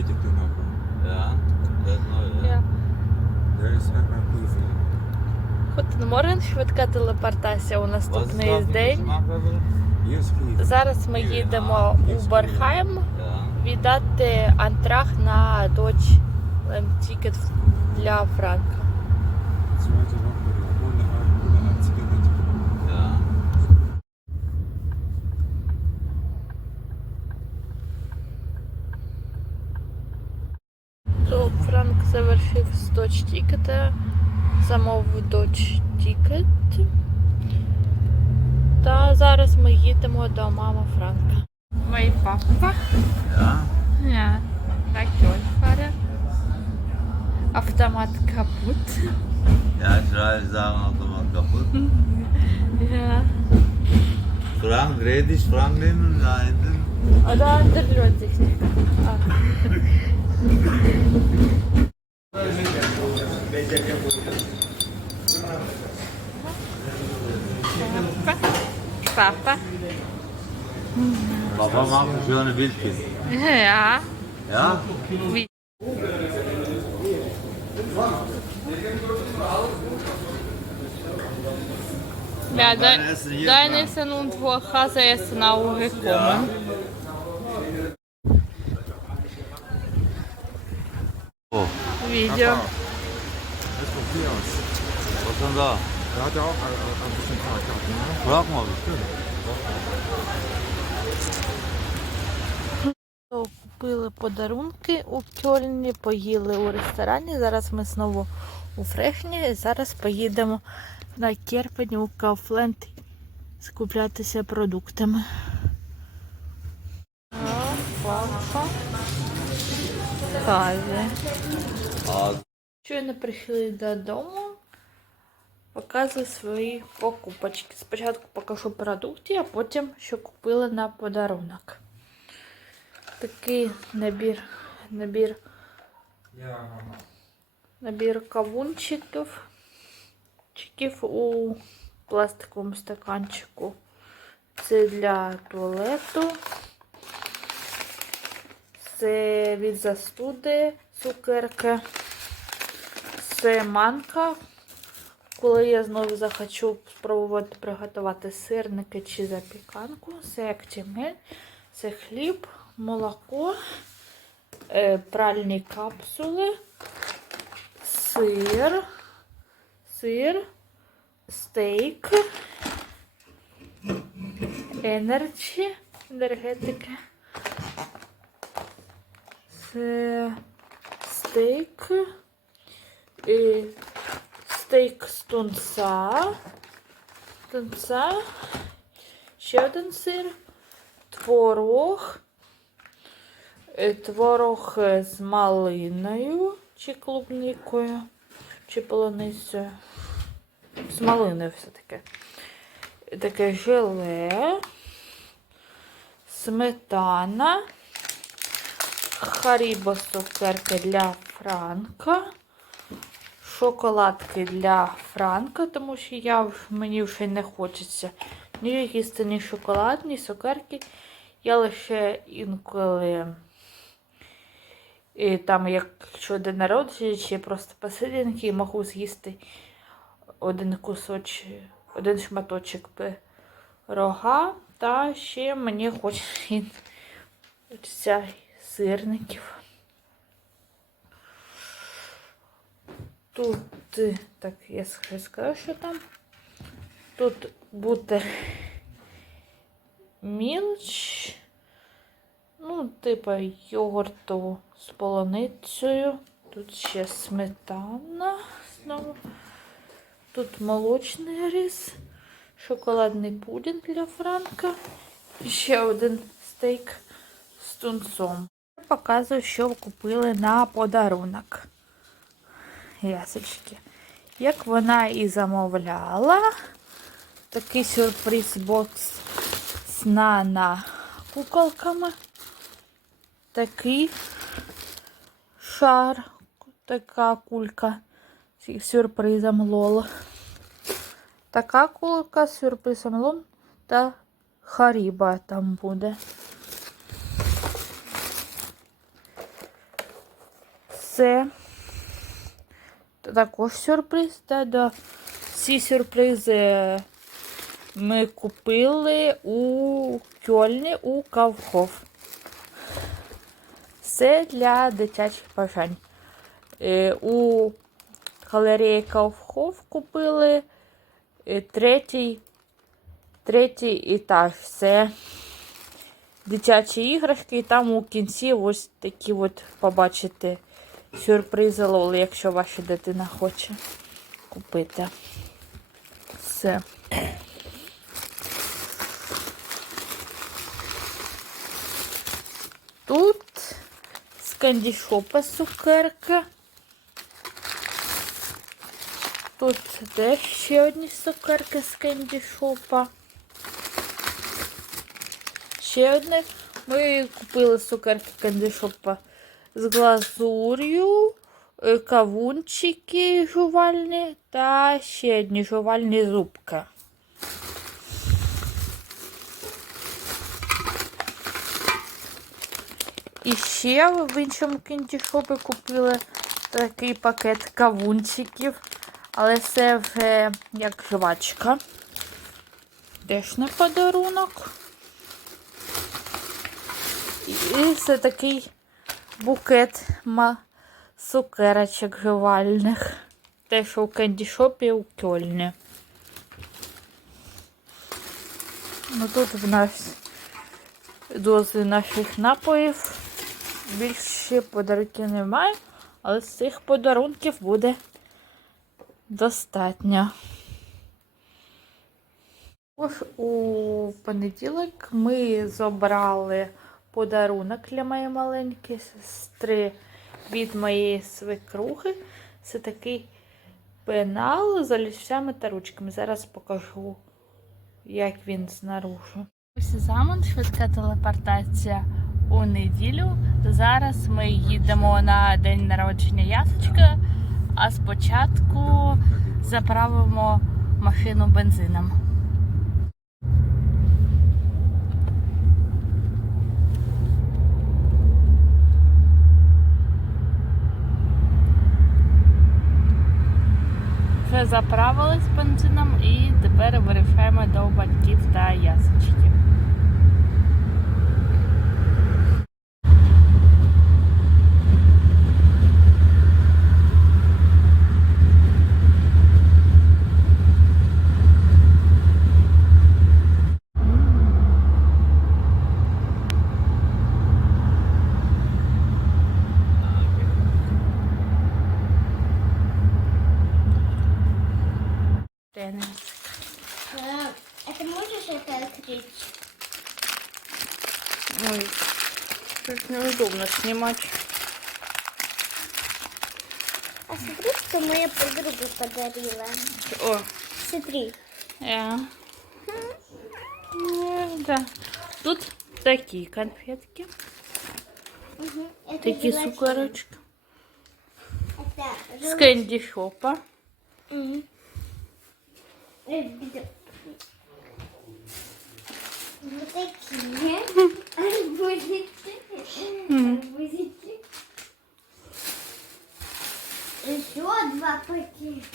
Bestätigt er nachher. ja, dat nou, ja. Ja. Der ist halt mein Prüfer. Guten Morgen, швидка телепортація у наступний день. Зараз ми їдемо у Бархайм віддати антрах на Dodge тікет для Франка. Dodge тікета, замовив Dodge тікет. Та зараз ми їдемо до мами Франка. Мій папа. Ja. Ja, Traktorfahrer. Automat kaputt. Ja, ich schreibe sagen Automat kaputt. Ja. Frank, dreh dich, Frank nehmen, da hinten. Oder der Lotstechnik. Papa. Papa. Papa vamos fazer um vídeo Ja. Ja? Ja, de, dein Essen und Hase essen auch gekommen. Ja. Oh. vídeo Papa. Ist denn da? Da hat er auch ein, ein bisschen Fahrkarten, ne? Frag mal bestimmt. Купили подарунки у Кьольні, поїли у ресторані. Зараз ми знову у Фрехні і зараз поїдемо на Керпені у Кауфленд скуплятися продуктами. Папа. Каві. Щойно прийшли додому, показую свої покупочки. Спочатку покажу продукти, а потім що купила на подарунок. Такий набір, набір, набір кавунчиків чиків у пластиковому стаканчику. Це для туалету. Це від застуди цукерки. Це манка. Коли я знову захочу спробувати приготувати сирники чи запіканку, це актимель, це хліб, молоко, е, пральні капсули, сир, сир, стейк, енерджі, енергетики. Це стейк. І стейк з тунца. Тунца. Ще один сир. Творог. Е, Творог е, з малиною чи клубникою, чи полуницею. З малиною все-таки. Таке желе. Сметана. Харібо цукерки для Франка. Шоколадки для Франка, тому що я, мені вже не хочеться ні їсти ні шоколад, ні цукерки. Я лише інколи і там, якщо день народження, чи просто посиденьки, можу з'їсти один кусочок, один шматочок пирога. Та ще мені хочеться сирників. Тут, е, так, я ск- скажу, що там. Тут буде мілч. Ну, типа йогурту з полуницею. Тут ще сметана знову. Тут молочний рис, шоколадний пудінг для Франка. І ще один стейк з тунцом. Показую, що купили на подарунок ясочки. Як вона і замовляла, такий сюрприз бокс з нана куколками. Такий шар, така кулька з сюрпризом лол. Така кулька з сюрпризом лол та харіба там буде. Це також сюрприз. Та, да. Ці сюрпризи ми купили у Кьольні у Кавхов. Це для дитячих бажань. Е, У галереї Кавхов купили е, третій, третій етаж. Це дитячі іграшки, і там у кінці ось такі от побачите сюрпризи лоли, якщо ваша дитина хоче купити. Все. Тут з кандішопа цукерки. Тут теж ще одні цукерки з кандішопа. Ще одне. Ми купили цукерки кандішопа з глазур'ю, е, кавунчики жувальні та ще одні жувальні зубки. І ще в іншому кіндішопі купили такий пакет кавунчиків, але це вже як жвачка. Теж не подарунок. І це такий букет ма цукерочок жувальних. Теж у кендішопі у Кьольні. Ну тут в нас дози наших напоїв. Більше подарунків немає, але з цих подарунків буде достатньо. Ось у понеділок ми забрали подарунок для моєї маленької сестри від моєї свекрухи. Це такий пенал з олівцями та ручками. Зараз покажу, як він знаружи. Ось замон, швидка телепортація у неділю. Зараз ми їдемо на день народження ясочки, а спочатку заправимо машину бензином. Вже заправились бензином і тепер вирішаємо до батьків та ясочки. неудобно снимать. А смотри, что моя подруга подарила. О, Смотри. я. Е, Да. Тут такі конфетки, Угу. Это такі золотые. цукерочки. Это З золотые. кенді шопа. Мгм. Э, где? Вот такие. Арбузики. Арбузики. Еще два пакета.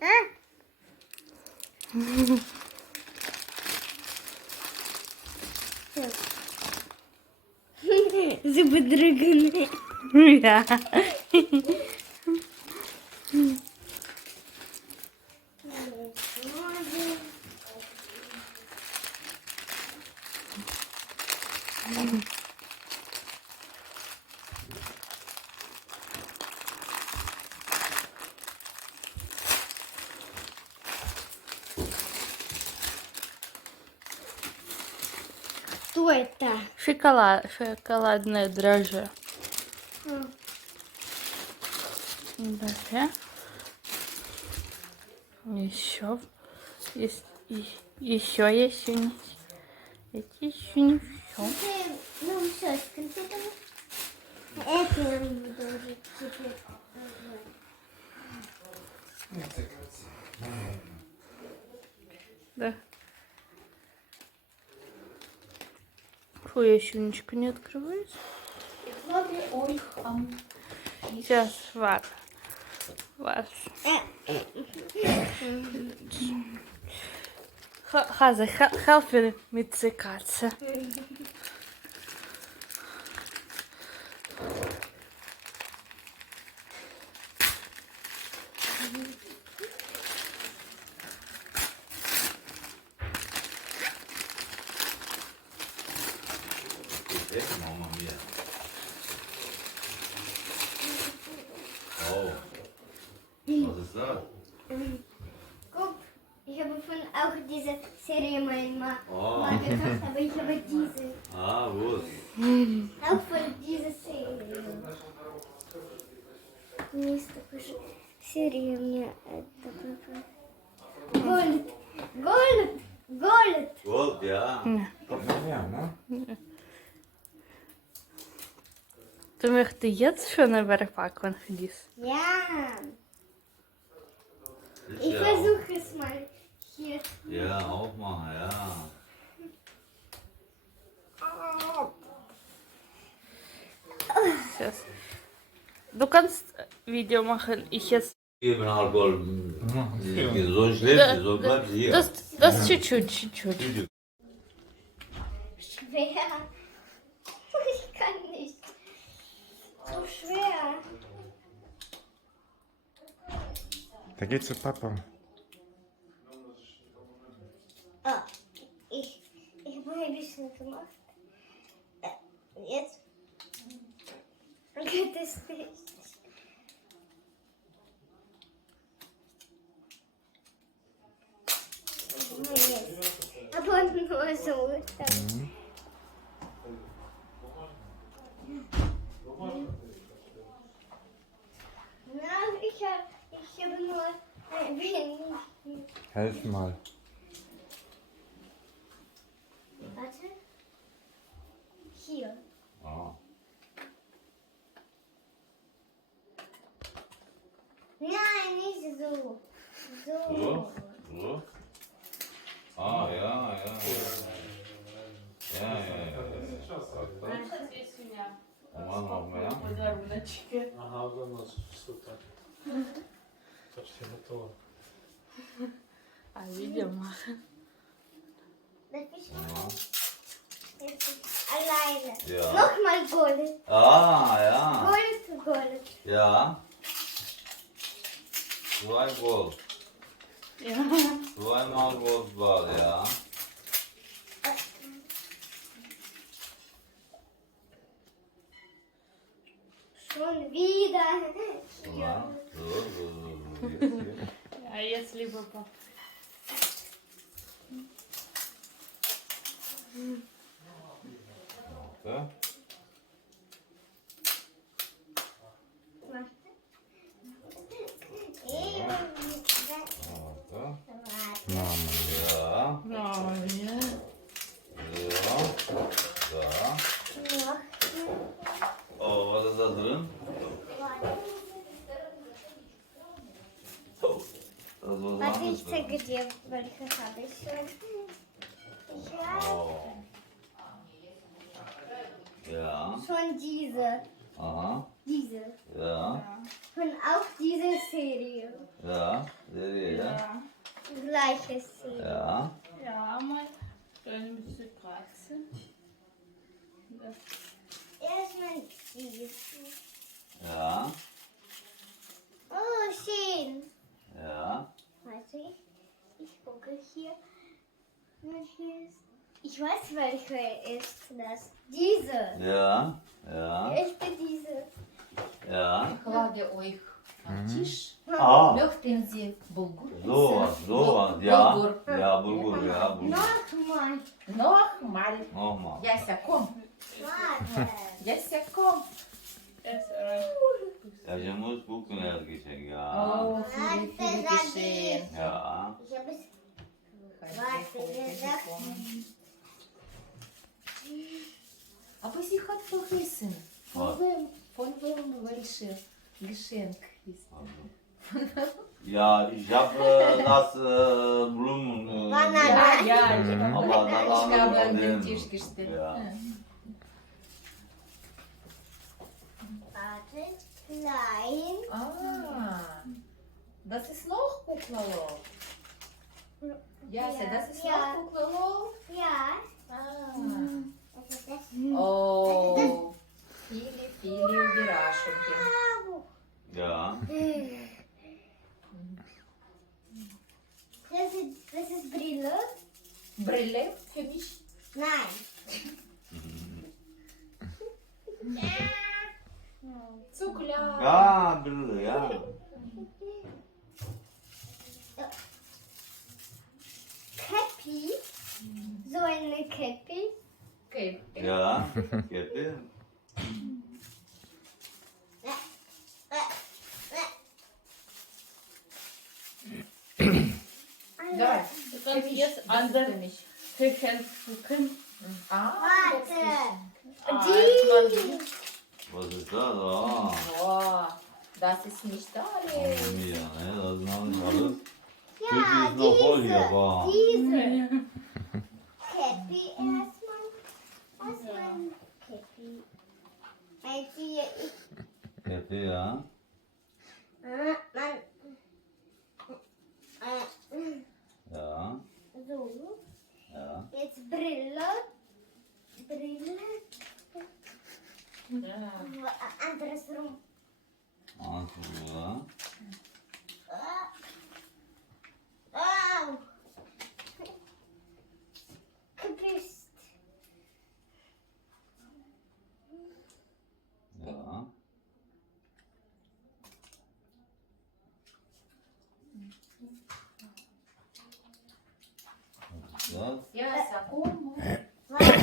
А? Зубы дрыганые. Что это? Шоколад, шоколадное дрожжи. Mm. Еще. Есть, еще есть. Еще не, эти еще не все. Э, ну, все, Эти нам должны теперь. Да. Фу, я еще ничего не открываюсь. Ой, Сейчас, вар. Вар. Ха- Хаза, help me. Echt, Mama mia. Oh. Was ist das? Guck, ich habe von auch diese Serie mal, mal, Oh. mal gekauft, aber ich habe diese. Ah, gut. Auch von dieser Serie. Есть такой серия меня. Это? Голд. Голд. Голд. Gold, ja. Ja, ne? Du möchtest jetzt schon über den Parkplan kannst äh, Video machen. Ich jetzt. Geben Alkohol. So schlecht, so bleibt hier. Das, das ja. Chut, Chut, Schwer. Ich kann nicht. So schwer. Da geht's zu Papa. Oh, ich, ich habe ein bisschen gemacht. Äh, jetzt geht es nicht. Wenig. Helf mal. Почти готово. А видео machen. Напиши. Alleine. Ja. Nochmal Gold. Ah, ja. Gold, Gold. Ja. Zwei Gold. Ja. Zweimal Goldball, ja. Schon wieder. Ja. А jetzt lieber Papa. Warte. Schon. Ich habe Oh. Ja. schon diese. Aha. Diese. Ja. Und auch diese Serie. Ja. Serie, ja. Ja. Gleiche Serie. Ja. Ja, mal mit der Katze. Das Erstmal diese. Ja. Oh, schön. Ja. Warte, ich, ich gucke hier. Ich weiß, welche ist das. Diese. Ja, ja. Ich bin diese. Ja. Ich lade euch am Tisch. Ah. Möchten Sie Bulgur? So, so, ja. Bulgur. Ja, Bulgur, ja. Bulgur. Nochmal. Nochmal. Nochmal. Jasia, komm. Warte. Jasia, komm. Jasia, komm. Ercan muss gucken, er geschenkt, ja. Oh, viele, viele geschehen. Ja. Ich habe es. Was gesagt? Aber sie hat vergessen. Von wem? Von wem welche Geschenk? Ja, ich habe das Blumen. Ja, ja, ich habe an den Tisch gestellt. Warte. Klein. Ah, das ist noch Kuklalow. Ja, das ist Ja. noch Kuklalow. Ja. Ah. Was ist das? О, Філі, Філі, Вірашеньки. Ja. Das ist, das ist Brille? Брille für mich. Nein. Цукля. Ja, Brille, ja. Käppi. So eine Käppi. Окей. Ja. Kette. Давай. Dann jetzt Andere für mich. Geschenk gucken. А, Warte. Ah, Die. Was ist das? Oh. О, das ist nicht alles. Ja, ne, das ist noch nicht alles. Ja, Tüte ist noch voll hier, diese. wow. Diese. Käppi erstmal. Erstmal Käppi. Die ich. Kette, ja. Man. Äh, Ja. so. Ja. Jetzt Brille. Brille. Ja. Andersrum. Also, ja. Au! Gebüßt. Ja. Was ist das? Я секунду. Warte.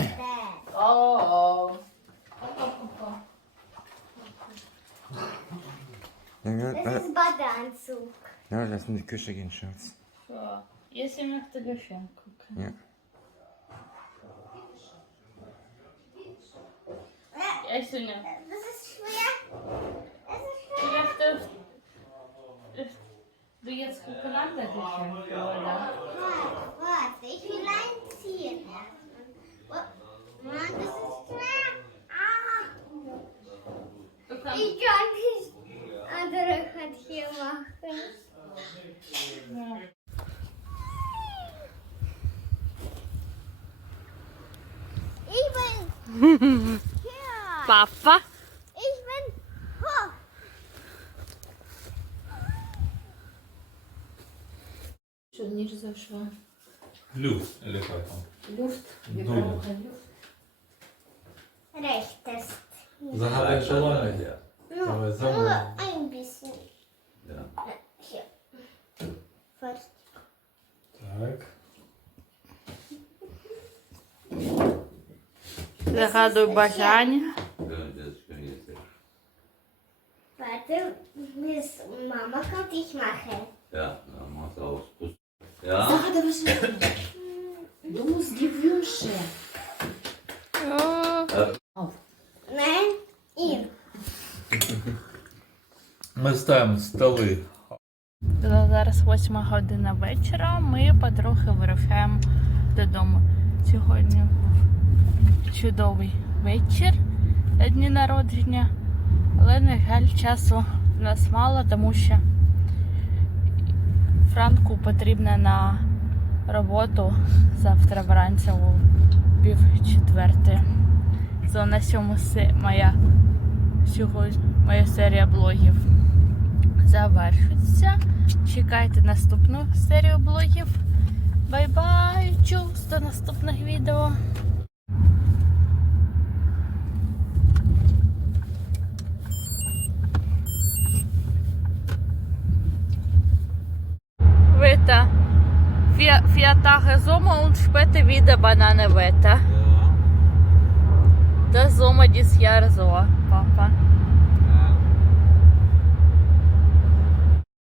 Das ist ein Badeanzug. ja, lass in die Küche gehen, Schatz. So, jetzt hier möchte ich Film gucken. Ja. Ja, Ja, ich singe. Das ist schwer. Das ist schwer. Vielleicht dürft, dürft du jetzt gucken, Kukulanda geschenkt, oder? Warte, warte. Ich will einziehen. Mann, das ist schwer. Ah. Du Ich kann nicht Андрей Ich bin. Papa. Ich bin hoch. Что не разошла? Люфт или как там? Люфт. Вибрация люфт. Рейхтест. Загадай желание. Ну, ну, First. Так. Загадуй бажання. Können wir das können jetzt nicht. Warte, bis Mama kommt, ich mache. Ja, dann machst du aus. Ja. Загадывай желание. Du musst die Wünsche. Nein, ihr. Ми ставимо столи. Зараз восьма година вечора. Ми потрохи вирушаємо додому. Сьогодні чудовий вечір на дні народження. Але, на жаль, часу в нас мало, тому що Франку потрібно на роботу завтра вранці о пів четвертої. То на цьому моя сьогодні моя серія блогів завершується. Чекайте наступну серію блогів. Бай-бай! Чус до наступних відео. Sommer und später wieder Banane Wetter. Das Sommer dieses Jahr so, Papa.